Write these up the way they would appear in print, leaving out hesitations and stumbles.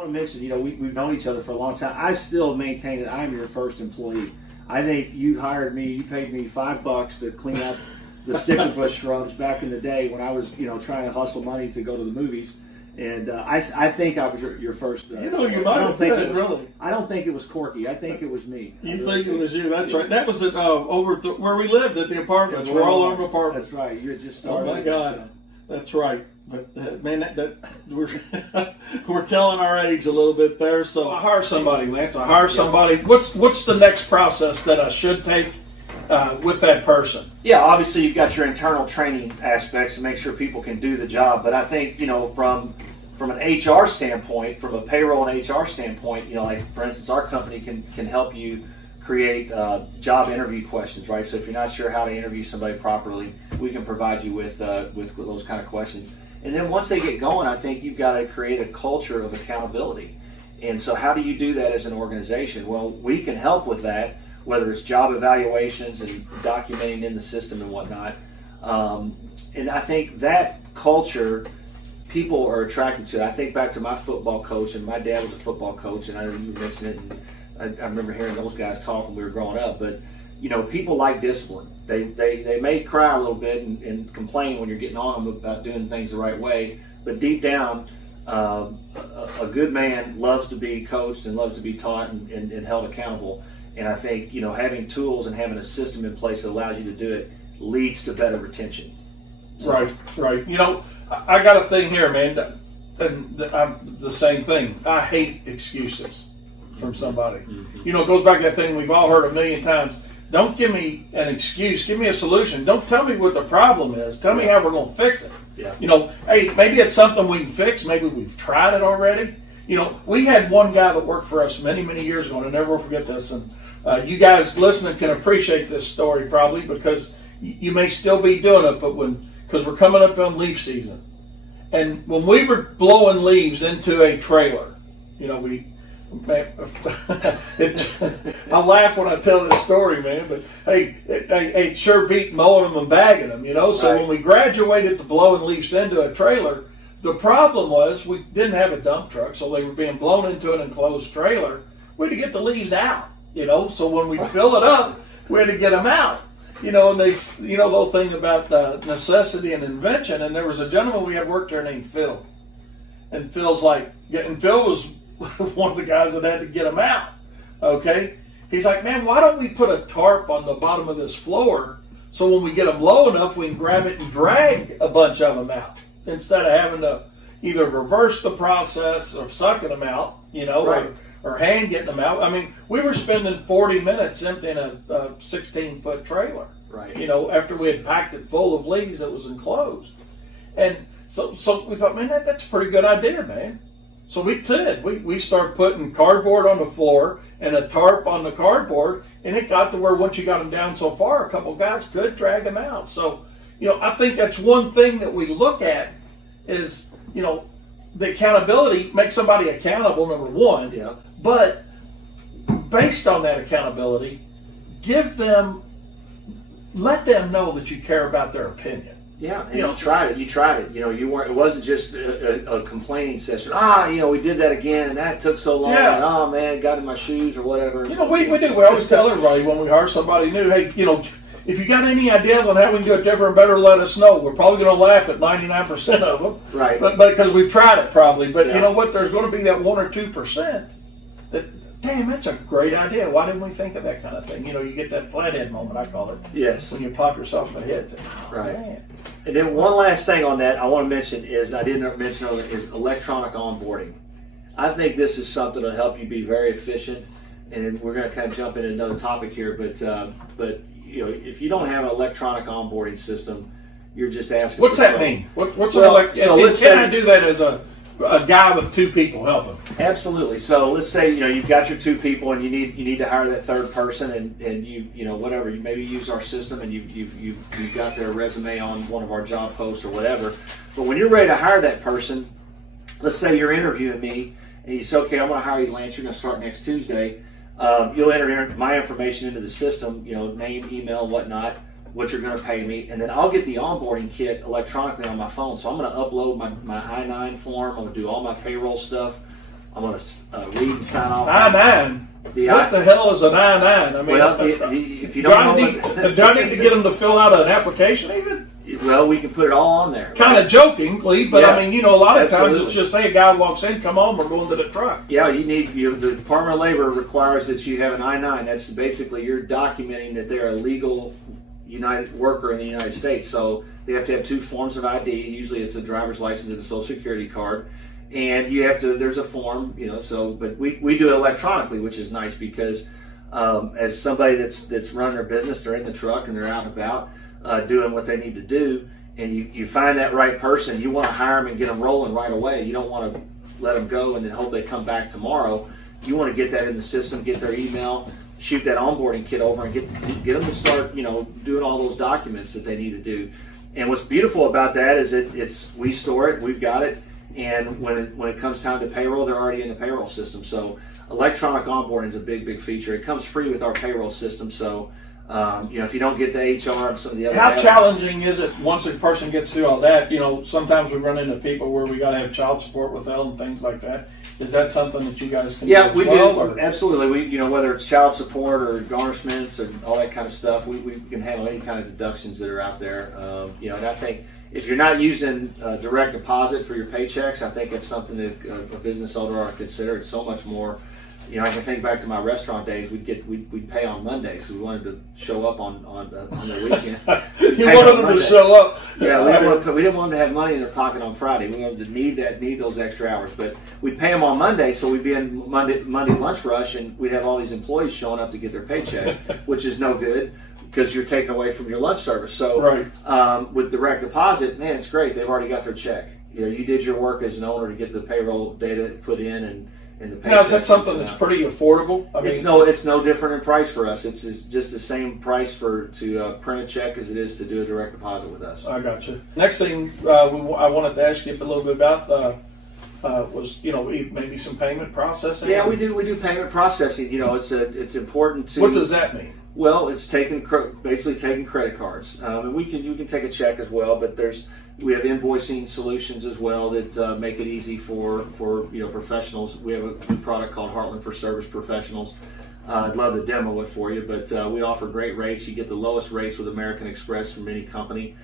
want to mention, we've known each other for a long time. I still maintain that I am your first employee. I think you hired me, you paid me $5 to clean up the sticker bush shrubs back in the day when I was, trying to hustle money to go to the movies. And I think I was your first. You might have been, really. I don't think it was Corky. I think it was me. You think it was you? That's right. That was at where we lived at the apartments. We're all over apartments. That's right. You had just started. Oh my God, that's right. But man, that we're telling our age a little bit there. So I hire somebody, Lance. I hire somebody. What's the next process that I should take with that person? Yeah, obviously you've got your internal training aspects to make sure people can do the job. But I think from an HR standpoint, from a payroll and HR standpoint, like for instance, our company can help you create job interview questions, right? So if you're not sure how to interview somebody properly, we can provide you with those kind of questions. And then once they get going, I think you've got to create a culture of accountability. And so how do you do that as an organization? Well, we can help with that, whether it's job evaluations and documenting in the system and whatnot. And I think that culture, people are attracted to it. I think back to my football coach, and my dad was a football coach, and I know you mentioned it, and I remember hearing those guys talk when we were growing up. But people like discipline. They may cry a little bit and complain when you're getting on them about doing things the right way, but deep down, a good man loves to be coached and loves to be taught and held accountable. And I think having tools and having a system in place that allows you to do it leads to better retention. So, Right. I got a thing here, man, and I'm the same thing. I hate excuses from somebody. Mm-hmm. It goes back to that thing we've all heard a million times. Don't give me an excuse. Give me a solution. Don't tell me what the problem is. Tell me how we're going to fix it. Yeah. Hey, maybe it's something we can fix. Maybe we've tried it already. We had one guy that worked for us many, many years ago, and I'll never forget this. And you guys listening can appreciate this story probably because you may still be doing it, but because we're coming up on leaf season. And when we were blowing leaves into a trailer, I laugh when I tell this story, man, but hey, it sure beat mowing them and bagging them, So When we graduated to blowing leaves into a trailer, the problem was we didn't have a dump truck, so they were being blown into an enclosed trailer. We had to get the leaves out, So when we fill it up, we had to get them out. And they, the whole thing about necessity and invention. And there was a gentleman we had worked there named Phil. And Phil was one of the guys that had to get them out. Okay? He's like, man, why don't we put a tarp on the bottom of this floor so when we get them low enough, we can grab it and drag a bunch of them out instead of having to either reverse the process of sucking them out, or hand getting them out. I mean, we were spending 40 minutes emptying a 16-foot trailer, right? After we had packed it full of leaves that was enclosed. And so we thought, man, that's a pretty good idea, man. So we did. We started putting cardboard on the floor and a tarp on the cardboard, and it got to where once you got them down so far, a couple guys could drag them out. So, I think that's one thing that we look at is, the accountability, make somebody accountable, number one. Yeah. But based on that accountability, let them know that you care about their opinion. Yeah, and you tried it. You weren't. It wasn't just a complaining session. We did that again, and that took so long. Yeah. And, oh man, it got in my shoes or whatever. We do. We always tell everybody when we hire somebody new, hey, if you got any ideas on how we can do it different, better let us know. We're probably going to laugh at 99% of them, right? But because we've tried it probably. But yeah. You know what? There's going to be that 1 or 2% that, damn, that's a great idea. Why didn't we think of that kind of thing? You get that flathead moment, I call it. Yes. When you pop yourself in the head. Right. Man. And then one last thing on that I want to mention is is electronic onboarding. I think this is something to help you be very efficient. And we're going to kind of jump into another topic here, but if you don't have an electronic onboarding system, you're just asking. What's that mean? Can I do that as a guy with 2 people helping? Absolutely. So let's say you've got your 2 people and you need to hire that third person, and you whatever, you maybe use our system and you've got their resume on one of our job posts or whatever. But when you're ready to hire that person, let's say you're interviewing me and you say, okay, I'm going to hire you, Lance. You're going to start next Tuesday. You'll enter my information into the system, name, email, whatnot, what you're going to pay me, and then I'll get the onboarding kit electronically on my phone. So I'm going to upload my I-9 form. I'm going to do all my payroll stuff I'm going to read and sign off. I-9. What the hell is an I-9? I mean, well, if you don't know, do I need to get them to fill out an application even? Well, we can put it all on there. Kind of jokingly, but Yeah, I mean, a lot of absolutely. times it's just, hey, a guy walks in, come on, we're going to the truck. Yeah, the Department of Labor requires that you have an I-9. That's basically you're documenting that they're a legal United worker in the United States. So they have to have 2 forms of ID. Usually it's a driver's license and a social security card. And you have to, there's a form, but we do it electronically, which is nice because as somebody that's running their business, they're in the truck and they're out and about doing what they need to do, and you find that right person, you want to hire them and get them rolling right away. You don't want to let them go and then hope they come back tomorrow. You want to get that in the system, get their email, shoot that onboarding kit over, and get them to start, doing all those documents that they need to do. And what's beautiful about that is we store it, we've got it. And when it comes time to payroll, they're already in the payroll system. So electronic onboarding is a big feature. It comes free with our payroll system. So if you don't get the HR and some of the other, how challenging is it once a person gets through all that? Sometimes we run into people where we got to have child support with them and things like that. Is that something that you guys can do as we well, do. or? Absolutely. We whether it's child support or garnishments and all that kind of stuff, we can handle any kind of deductions that are out there. And I think if you're not using direct deposit for your paychecks, I think it's something that a business owner ought to consider. It's so much more. I can think back to my restaurant days. We'd pay on Mondays, so we wanted to show up on the weekend. You wanted them to show up. Yeah, we didn't want them to have money in their pocket on Friday. We wanted them to need those extra hours. But we'd pay them on Monday, so we'd be in Monday lunch rush, and we'd have all these employees showing up to get their paycheck, which is no good because you're taking away from your lunch service. So right. With direct deposit, man, it's great. They've already got their check. You did your work as an owner to get the payroll data put in and the paycheck. Now, is that something that's pretty affordable? It's no different in price for us. It's just the same price to print a check as it is to do a direct deposit with us. I got you. Next thing I wanted to ask you a little bit about was maybe some payment processing. Yeah, we do payment processing. It's important to. What does that mean? Well, it's basically taking credit cards. And you can take a check as well, but we have invoicing solutions as well that make it easy for professionals. We have a new product called Heartland for Service Professionals. I'd love to demo it for you, but we offer great rates. You get the lowest rates with American Express from any company.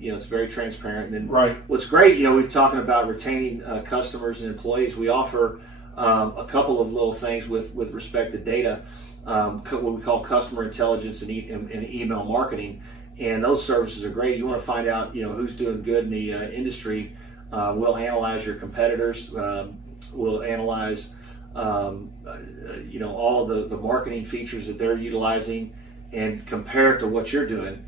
It's very transparent. And right. What's great, we're talking about retaining customers and employees. We offer a couple of little things with respect to data, what we call customer intelligence and email marketing. And those services are great. You want to find out, who's doing good in the industry. We'll analyze your competitors. We'll analyze, all of the marketing features that they're utilizing, and compare it to what you're doing.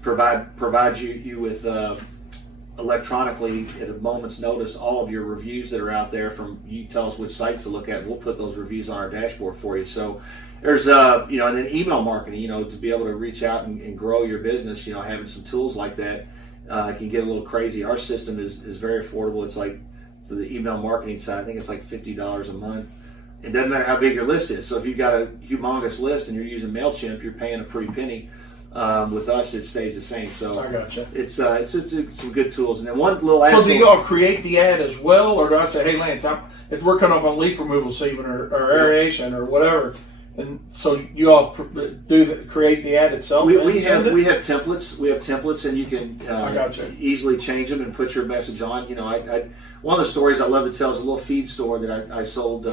Provide you with electronically at a moment's notice all of your reviews that are out there. You tell us which sites to look at, and we'll put those reviews on our dashboard for you. So there's and then email marketing, to be able to reach out and grow your business, having some tools like that can get a little crazy. Our system is very affordable. It's like, for the email marketing side, I think it's like $50 a month. It doesn't matter how big your list is. So if you've got a humongous list and you're using MailChimp, you're paying a pretty penny. With us, it stays the same. So I gotcha. It's some good tools. And then one little aspect. So do y'all create the ad as well, or do I say, hey Lance, if we're coming up on leaf removal season or aeration or whatever, and so you all create the ad itself? We have templates. We have templates, and you can easily change them and put your message on. One of the stories I love to tell is a little feed store that I sold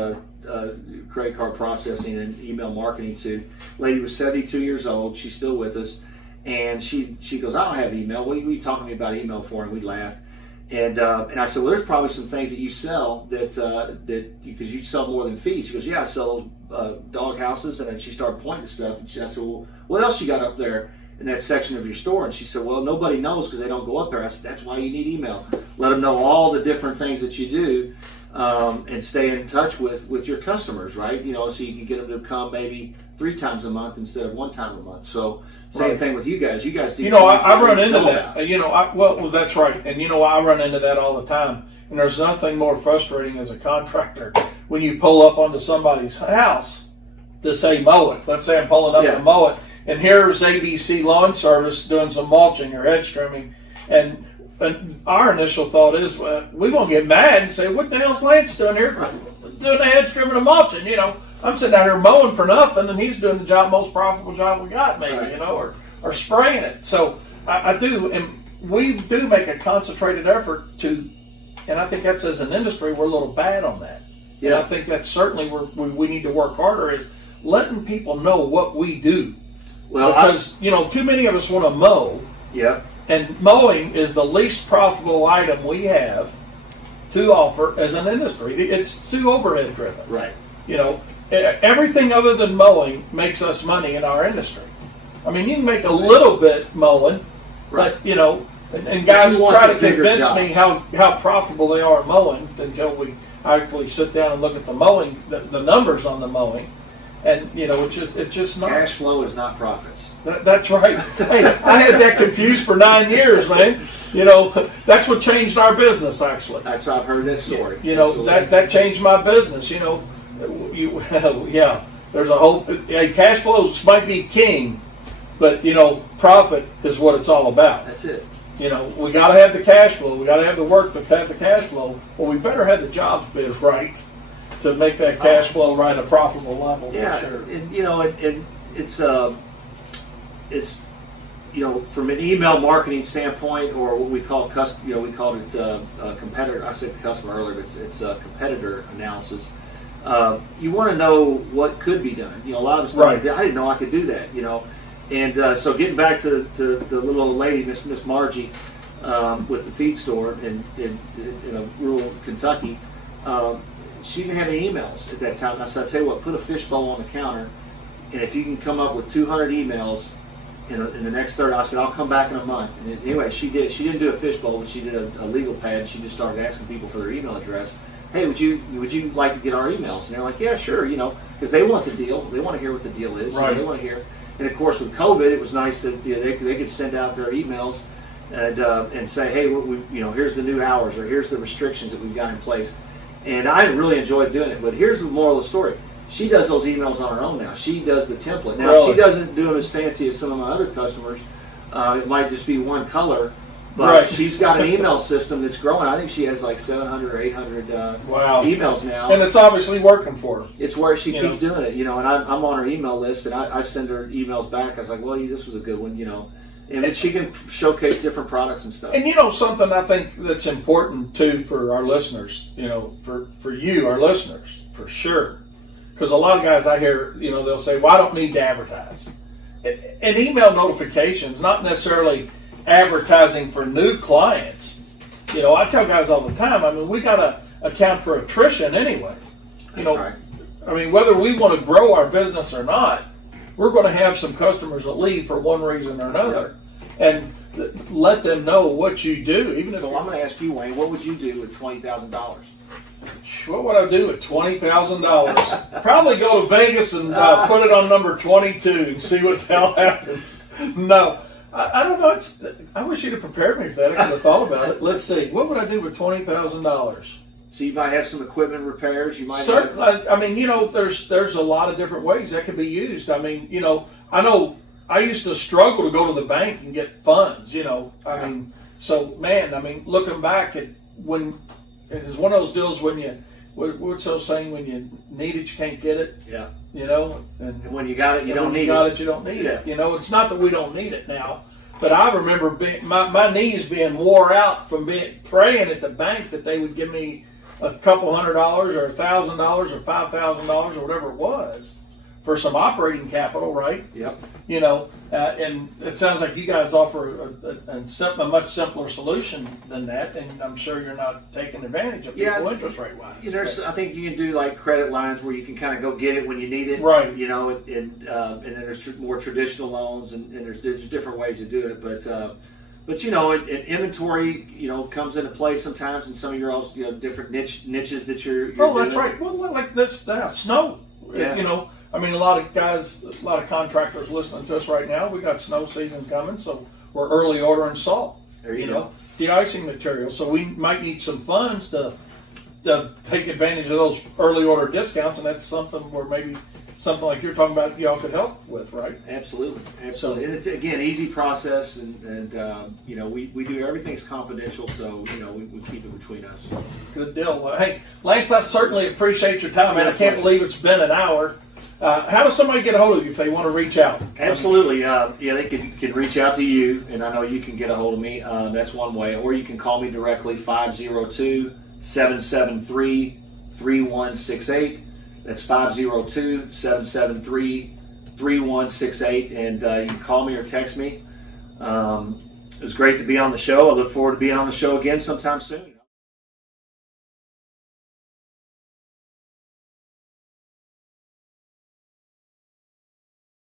credit card processing and email marketing to. Lady was 72 years old. She's still with us, and she goes, I don't have email. What are you talking to me about email for? And we laughed. And I said, well, there's probably some things that you sell because you sell more than feed. She goes, yeah, I sell dog houses. And then she started pointing to stuff. And I said, well, what else you got up there in that section of your store? And she said, well, nobody knows because they don't go up there. I said, that's why you need email. Let them know all the different things that you do, and stay in touch with your customers, right? So you can get them to come maybe 3 times a month instead of 1 time a month. So same thing with you guys. You guys do. I run into that. Well, that's right. And I run into that all the time. And there's nothing more frustrating as a contractor when you pull up onto somebody's house to say mow it. Let's say I'm pulling up to mow it, and here's ABC Lawn Service doing some mulching or hedge trimming, and and our initial thought is, we won't get mad and say, what the hell's Lance doing here? Doing a hedge trimming and mulching, I'm sitting out here mowing for nothing, and he's doing the most profitable job we got, maybe, or spraying it. So I do, and we do make a concentrated effort to, and I think that's, as an industry, we're a little bad on that. Yeah. And I think that's certainly where we need to work harder, is letting people know what we do. Well, because too many of us want to mow. Yeah. And mowing is the least profitable item we have to offer as an industry. It's too overhead driven. Right. Everything other than mowing makes us money in our industry. I mean, you can make a little bit mowing, right? But and guys try to convince me how profitable they are mowing until we actually sit down and look at the mowing, the numbers on the mowing. And it's just not. Cash flow is not profits. That's right. Hey, I had that confused for 9 years, man. That's what changed our business, actually. That's how I've heard that story. That changed my business. There's a whole. Cash flows might be king, but profit is what it's all about. That's it. We got to have the cash flow. We got to have the work to have the cash flow. Well, we better have the jobs bid right to make that cash flow right at a profitable level. Yeah, for sure. And it's from an email marketing standpoint, or what we call we called it a competitor. I said customer earlier, but it's a competitor analysis. You want to know what could be done. A lot of us I didn't know I could do that. And so getting back to the little old lady, Miss Margie, with the feed store in rural Kentucky. She didn't have any emails at that time, and I said, "I tell you what, put a fishbowl on the counter, and if you can come up with 200 emails in the next 30, I said, I'll come back in a month." And anyway, she did. She didn't do a fishbowl, but she did a legal pad. She just started asking people for their email address. Hey, would you like to get our emails? And they're like, yeah, sure, because they want the deal. They want to hear what the deal is. Right. They want to hear. And of course, with COVID, it was nice that they could send out their emails and say, hey, here's the new hours, or here's the restrictions that we've got in place. And I really enjoyed doing it. But here's the moral of the story. She does those emails on her own now. She does the template. Now, She doesn't do them as fancy as some of my other customers. It might just be one color. But she's got an email system that's growing. I think she has like 700 or 800 emails now. And it's obviously working for her. It's where she keeps doing it, and I'm on her email list, and I send her emails back. I was like, well, this was a good one, And she can showcase different products and stuff. And something I think that's important too for our listeners, for you, our listeners, for sure. Because a lot of guys I hear, they'll say, well, I don't need to advertise. And email notifications, not necessarily advertising for new clients. I tell guys all the time, I mean, we got to account for attrition anyway. That's right. I mean, whether we want to grow our business or not, we're going to have some customers that leave for one reason or another. And let them know what you do. Even if I'm going to ask you, Wayne, what would you do with $20,000? What would I do with $20,000? Probably go to Vegas and put it on number 22 and see what the hell happens. No. I don't know. I wish you'd have prepared me for that. I could have thought about it. Let's see. What would I do with $20,000? So you might have some equipment repairs. You might. Certainly. I mean, there's a lot of different ways that could be used. I mean, I know I used to struggle to go to the bank and get funds. I mean, so man, looking back at when it's one of those deals when you what's those saying, when you need it you can't get it. Yeah. And when you got it, you don't need it. When you got it, you don't need it. It's not that we don't need it now, but I remember my knees being wore out from praying at the bank that they would give me a couple $100 or $1,000 or $5,000 or whatever it was for some operating capital, right? Yep. And it sounds like you guys offer a much simpler solution than that, and I'm sure you're not taking advantage of people interest rate wise. I think you can do like credit lines where you can kind of go get it when you need it, right? And then there's more traditional loans, and there's different ways to do it, but inventory comes into play sometimes in some of your different niches that you're that's doing. right. Well, like this snow. Yeah. A lot of contractors listening to us right now. We got snow season coming, so we're early ordering salt. There you go. De-icing material. So we might need some funds to take advantage of those early order discounts, and that's something where maybe something like you're talking about, y'all could help with, right? Absolutely, absolutely. And it's, again, easy process, and you know, we do everything's confidential, so, you know, we keep it between us. Good deal. Well, hey, Lance, I certainly appreciate your time, man. I can't believe it's been an hour. How does somebody get a hold of you if they want to reach out? Absolutely. Yeah, they can reach out to you, and I know you can get a hold of me. That's one way. Or you can call me directly, 502-773-3168. That's 502-773-3168. And you can call me or text me. It was great to be on the show. I look forward to being on the show again sometime soon.